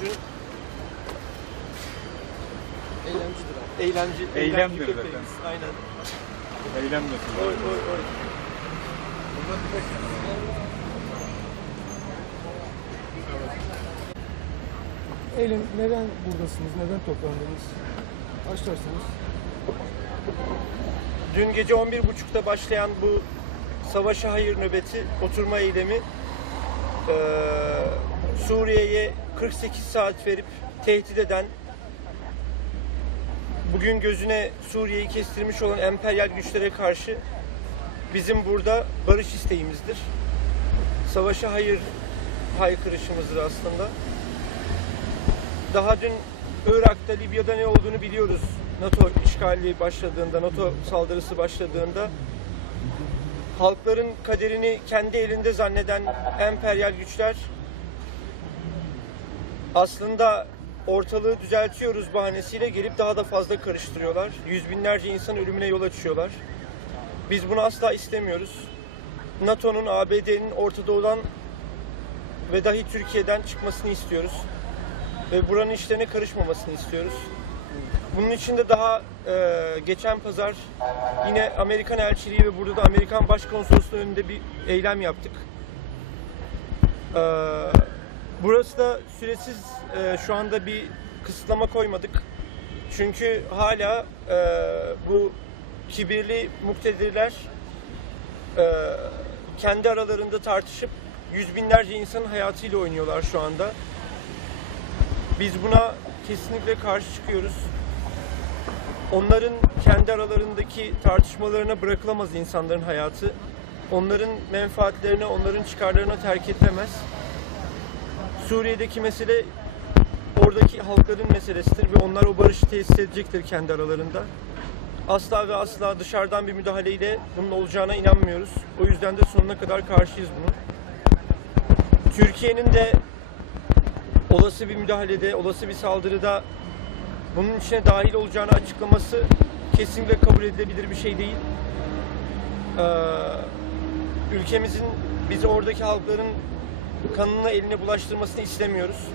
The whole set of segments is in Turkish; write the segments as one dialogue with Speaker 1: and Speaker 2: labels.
Speaker 1: dün
Speaker 2: Eylemcidir abi.
Speaker 1: eğlence,
Speaker 3: Eylem
Speaker 1: eğlence
Speaker 3: diyor
Speaker 1: köpeğimiz.
Speaker 3: zaten.
Speaker 1: Aynen.
Speaker 3: Eylem diyorsun.
Speaker 1: Oy oy oy.
Speaker 2: Eylem neden buradasınız? Neden toplandınız? Açlarsanız.
Speaker 1: Dün gece 11.30'da başlayan bu savaşa hayır nöbeti, oturma eylemi eee, Suriye'ye 48 saat verip tehdit eden, bugün gözüne Suriye'yi kestirmiş olan emperyal güçlere karşı bizim burada barış isteğimizdir. Savaşa hayır haykırışımızdır aslında. Daha dün Irak'ta, Libya'da ne olduğunu biliyoruz. NATO işgali başladığında, NATO saldırısı başladığında halkların kaderini kendi elinde zanneden emperyal güçler aslında ortalığı düzeltiyoruz bahanesiyle gelip daha da fazla karıştırıyorlar. Yüz binlerce insan ölümüne yol açıyorlar. Biz bunu asla istemiyoruz. NATO'nun, ABD'nin Orta Doğu'dan ve dahi Türkiye'den çıkmasını istiyoruz ve buranın işlerine karışmamasını istiyoruz. Bunun için de daha e, geçen pazar yine Amerikan elçiliği ve burada da Amerikan Başkonsolosluğu önünde bir eylem yaptık. E, burası da süresiz e, şu anda bir kısıtlama koymadık. Çünkü hala e, bu kibirli muktedirler e, kendi aralarında tartışıp yüz binlerce insanın hayatıyla oynuyorlar şu anda. Biz buna kesinlikle karşı çıkıyoruz. Onların kendi aralarındaki tartışmalarına bırakılamaz insanların hayatı. Onların menfaatlerine, onların çıkarlarına terk edilemez. Suriye'deki mesele oradaki halkların meselesidir ve onlar o barışı tesis edecektir kendi aralarında. Asla ve asla dışarıdan bir müdahaleyle bunun olacağına inanmıyoruz. O yüzden de sonuna kadar karşıyız bunun. Türkiye'nin de olası bir müdahalede, olası bir saldırıda bunun içine dahil olacağını açıklaması kesinlikle kabul edilebilir bir şey değil. Ee, ülkemizin bizi oradaki halkların kanını eline bulaştırmasını istemiyoruz.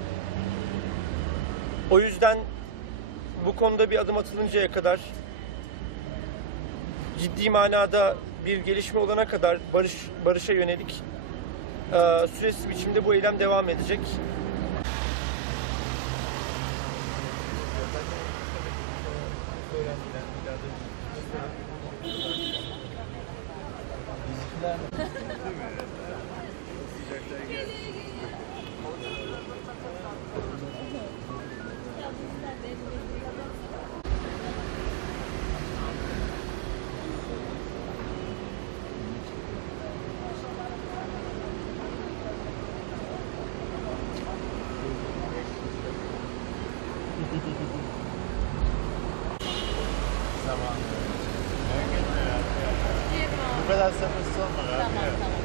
Speaker 1: O yüzden bu konuda bir adım atılıncaya kadar ciddi manada bir gelişme olana kadar barış barışa yönelik e, süresiz biçimde bu eylem devam edecek. Yeah.
Speaker 4: Bu kadar sabırsız olma abi.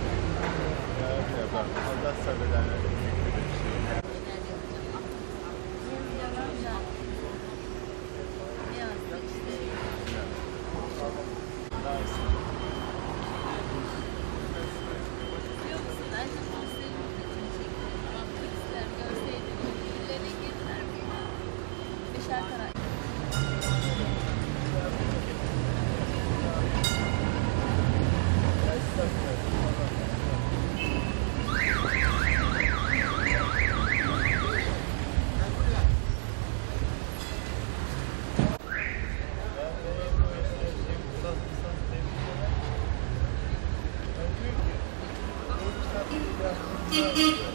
Speaker 4: Thank you.